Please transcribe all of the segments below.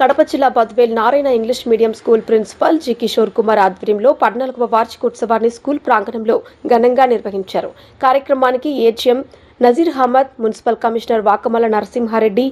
కడప జిల్లా Badvel Narayana English medium school principal G Kishore Kumar ఆధ్వర్యంలో 14వ వార్షికోత్సవాన్ని స్కూల్ ప్రాంగణంలో ఘనంగా నిర్వహించారు. కార్యక్రమానికి AGM Nazeer Ahmed, municipal commissioner Vakamala Narasimha Reddy,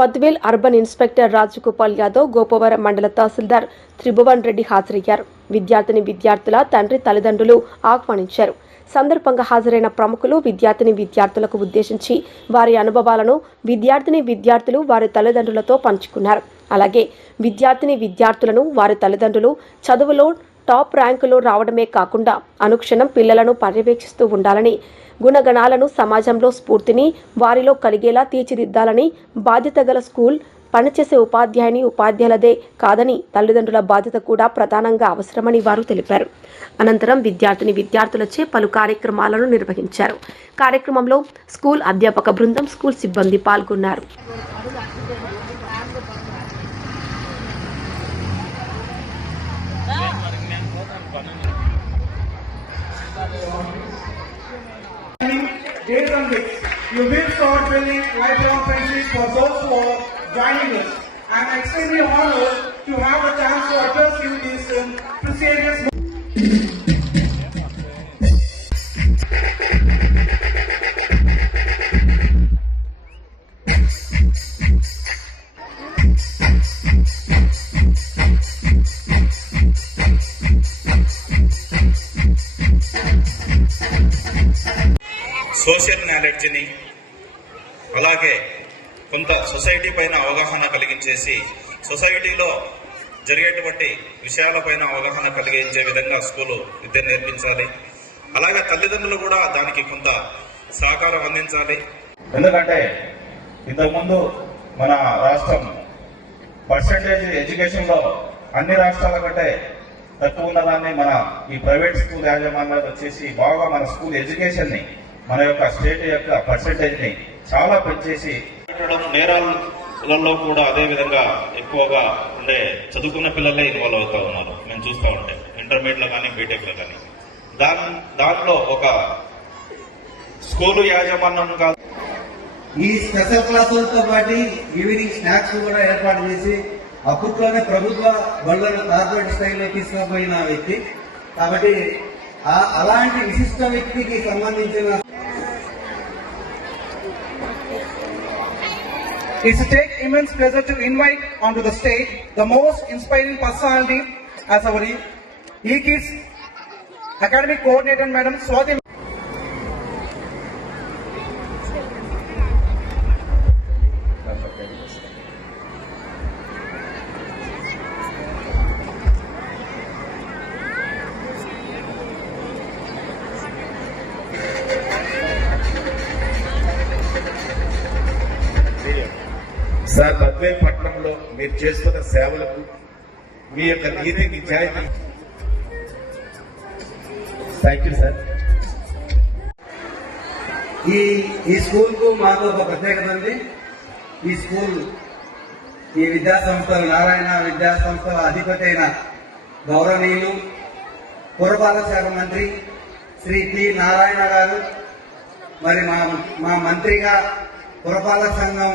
Badvel urban inspector Rajagopal Yadav, Gopavaram మండల తహసీల్దార్ త్రిభువన్ రెడ్డి హాజరయ్యారు. విద్యార్థుల తండ్రి తల్లిదండ్రులు ఆహ్వానించారు. సందర్భంగా హాజరైన ప్రముఖులు విద్యార్థులకు ఉద్దేశించి వారి అనుభవాలను విద్యార్థులు వారి తల్లిదండ్రులతో పంచుకున్నారు. అలాగే విద్యార్థులను వారి తల్లిదండ్రులు చదువులో టాప్ ర్యాంకులో రావడమే కాకుండా అనుక్షణం పిల్లలను పర్యవేక్షిస్తూ ఉండాలని, గుణగణాలను సమాజంలో స్ఫూర్తిని వారిలో కలిగేలా తీర్చిదిద్దాలని, బాధ్యత గల స్కూల్ పనిచేసే ఉపాధ్యాయులదే కాదని తల్లిదండ్రుల బాధ్యత కూడా ప్రధానంగా అవసరమని వారు తెలిపారు. అనంతరం విద్యార్థులచే పలు కార్యక్రమాలను నిర్వహించారు. కార్యక్రమంలో స్కూల్ అధ్యాపక బృందం, స్కూల్ సిబ్బంది పాల్గొన్నారు. Based on which you will start building lifelong friendships for those who are joining us. I am extremely honored to have a chance to address you this prestigious. Social నాలెడ్జ్ని అలాగే కొంత society పైన అవగాహన కలిగించేసి సొసైటీలో జరిగేటువంటి విషయాలపైన అవగాహన కలిగించే విధంగా స్కూలు విద్య నేర్పించాలి. అలాగే తల్లిదండ్రులు కూడా దానికి కొంత సహకారం అందించాలి. ఎందుకంటే ఇంతకుముందు మన రాష్ట్రం పర్సంటేజ్ ఎడ్యుకేషన్లో అన్ని రాష్ట్రాల కంటే తక్కువ ఉన్నదాన్ని మన ఈ ప్రైవేట్ స్కూల్ యాజమాన్యాలు వచ్చేసి బాగా మన స్కూల్ ఎడ్యుకేషన్ని, మన యొక్క స్టేట్ యొక్క పర్సంటేజ్ ని చాలా పెంచేసి నేరాలలో కూడా అదే విధంగా ఎక్కువగా ఉండే చదువుకున్న పిల్లలే ఇన్వాల్వ్ అవుతా ఉన్నారు. మేము చూస్తూ ఉంటే ఇంటర్మీడియట్ లో కానీ బీటెక్ లో కానీ దాంట్లో ఒక స్కూలు యాజమాన్యం కాదు. ఈ స్పెషల్ క్లాసులతో పాటు ఈవినింగ్ స్నాక్స్ కూడా ఏర్పాటు చేసి అప్పట్లోనే ప్రభుత్వ బళ్ళను కార్పొరేట్ స్టైల్లో తీసుకుపోయిన వ్యక్తి కాబట్టి అలాంటి విశిష్ట వ్యక్తికి సంబంధించిన It's a take immense pleasure to invite onto the stage the most inspiring personality as our E-Kids Academic Coordinator, Madam Swati. Sir, Badvel పట్టణంలో మీరు చేస్తున్న సేవలకు మీ యొక్క నీతి నిజాయితీ. Thank you sir. ఈ స్కూల్ కు మాకు ఒక ప్రత్యేకత ఉంది. ఈ స్కూల్ ఈ విద్యాసంస్థలు నారాయణ విద్యాసంస్థల అధిపతి అయిన గౌరవనీయులు పురపాలక శాఖ మంత్రి శ్రీ టి నారాయణ గారు, మరి మా మంత్రిగా పురపాలక సంఘం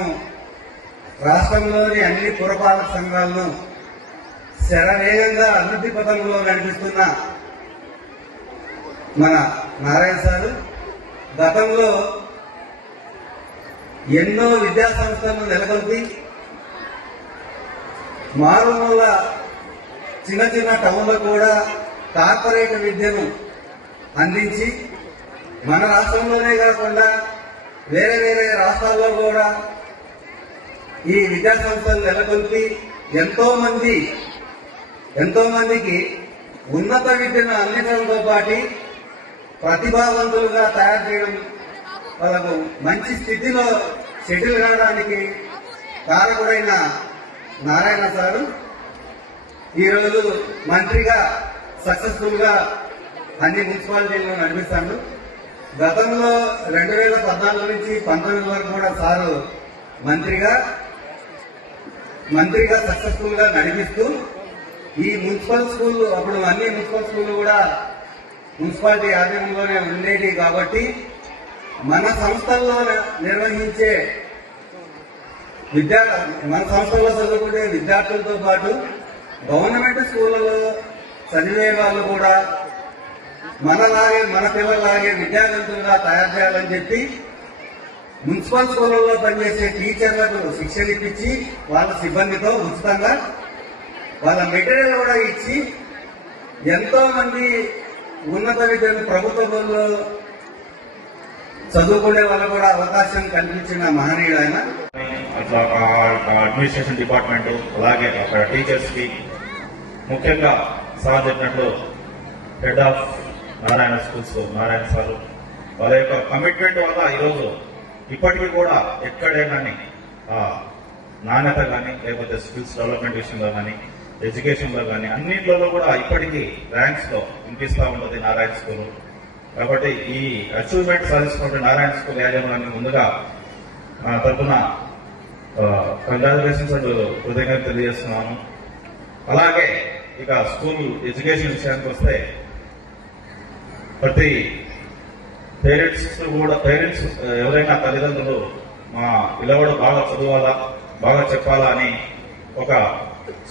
రాష్ట్రంలోని అన్ని పురపాలక సంఘాలను శరవేగంగా అభివృద్ధి పథంలో నడిపిస్తున్న మన నారాయణ సారు గతంలో ఎన్నో విద్యా సంస్థలను నెలకొల్పి మారుమూల చిన్న టౌన్లో కూడా కార్పొరేట్ విద్యను అందించి మన రాష్ట్రంలోనే కాకుండా వేరే రాష్ట్రాల్లో కూడా ఈ విద్యా సంస్థలు నెలకొల్పి ఎంతో మందికి ఉన్నత విద్యను అందించడంతో పాటు ప్రతిభావంతులుగా తయారు చేయడం, వాళ్ళకు మంచి స్థితిలో సెటిల్ కావడానికి కారకుడైన నారాయణ సారు ఈరోజు మంత్రిగా సక్సెస్ఫుల్ గా అన్ని మున్సిపాలిటీలను నడిపిస్తాడు. గతంలో 2014 నుంచి 19 వరకు కూడా సారు మంత్రిగా సక్సెస్ఫుల్ గా నడిపిస్తూ ఈ మున్సిపల్ స్కూల్, అప్పుడు అన్ని మున్సిపల్ స్కూళ్లు కూడా మున్సిపాలిటీ ఆధీనంలోనే ఉండేవి కాబట్టి మన సంస్థల్లో నిర్వహించే మన సంస్థలో చదువుకునే విద్యార్థులతో పాటు గవర్నమెంట్ స్కూళ్ళలో చదివే వాళ్ళు కూడా మన పిల్లలాగే విద్యావంతులుగా తయారు చేయాలని చెప్పి మున్సిపల్ స్కూళ్ళలో పనిచేసే టీచర్లకు శిక్షణ ఇప్పించి వాళ్ళ సిబ్బందితో ఉచితంగా వాళ్ళ మెటీరియల్ కూడా ఇచ్చి ఎంతో మంది ఉన్నత విద్యను ప్రభుత్వ బడుల్లో చదువుకునే వాళ్ళు కూడా అవకాశం కల్పించిన మహనీయుడు ఆయన. అట్లా అడ్మినిస్ట్రేషన్ డిపార్ట్మెంట్ అలాగే అక్కడ టీచర్స్ కి ముఖ్యంగా సార్ చెప్పినట్లు head of Narayana schools Narayana sir వాళ్ళ యొక్క కమిట్మెంట్ వల్ల ఈరోజు ఇప్పటికీ కూడా ఎక్కడే కానీ నాణ్యత కానీ లేకపోతే స్కిల్స్ డెవలప్మెంట్ విషయంలో కానీ ఎడ్యుకేషన్ లో కానీ అన్నింటిలో కూడా ఇప్పటికీ ర్యాంక్స్ లో వినిపిస్తూ ఉంటుంది నారాయణ స్కూల్. కాబట్టి ఈ అచీవ్మెంట్ సాధిస్తున్న నారాయణ స్కూల్ యాజమాన్యాన్ని ముందుగా నా తరఫున కంగ్రాచులేషన్స్ అండ్ కృతజ్ఞతలు తెలియజేస్తున్నాను. అలాగే ఇక స్కూల్ ఎడ్యుకేషన్ విషయానికి వస్తే ప్రతి పేరెంట్స్ ఎవరైనా తల్లిదండ్రులు మా పిల్లవాడు బాగా చదవాలా బాగా చెప్పాలా అని ఒక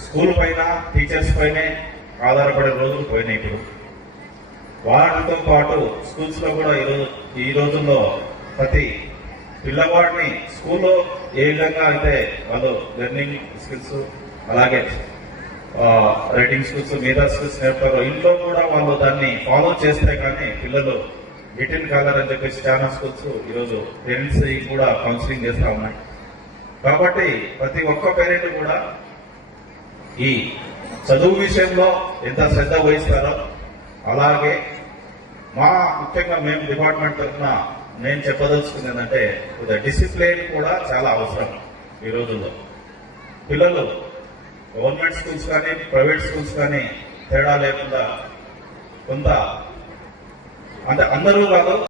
స్కూల్ పైన టీచర్స్ పైనే ఆధారపడే రోజులు పోయినాయి. ఇప్పుడు వాటితో పాటు స్కూల్స్ లో కూడా ఈ రోజుల్లో ప్రతి పిల్లవాడిని స్కూల్లో ఏ విధంగా అయితే వాళ్ళు లెర్నింగ్ స్కిల్స్ అలాగే రైటింగ్ స్కిల్స్ మిగతా స్కిల్స్ నేర్పుతారో ఇంట్లో కూడా వాళ్ళు దాన్ని ఫాలో చేస్తే కానీ పిల్లలు గిటిన్ కాలర్ చెప్పేసి చాలా స్కూల్స్ ఈరోజు పేరెంట్స్ కూడా కౌన్సిలింగ్ చేస్తా ఉన్నాయి. కాబట్టి ప్రతి ఒక్క పేరెంట్ కూడా ఈ చదువు విషయంలో ఎంత శ్రద్ధ వహిస్తారో అలాగే ముఖ్యంగా మేము డిపార్ట్మెంట్ తరఫున నేను చెప్పదలుచుకుంది ఏంటంటే డిసిప్లిన్ కూడా చాలా అవసరం. ఈ రోజుల్లో పిల్లలు గవర్నమెంట్ స్కూల్స్ కానీ ప్రైవేట్ స్కూల్స్ కానీ తేడా లేకుండా కొంత అంటే అందరూ కాదు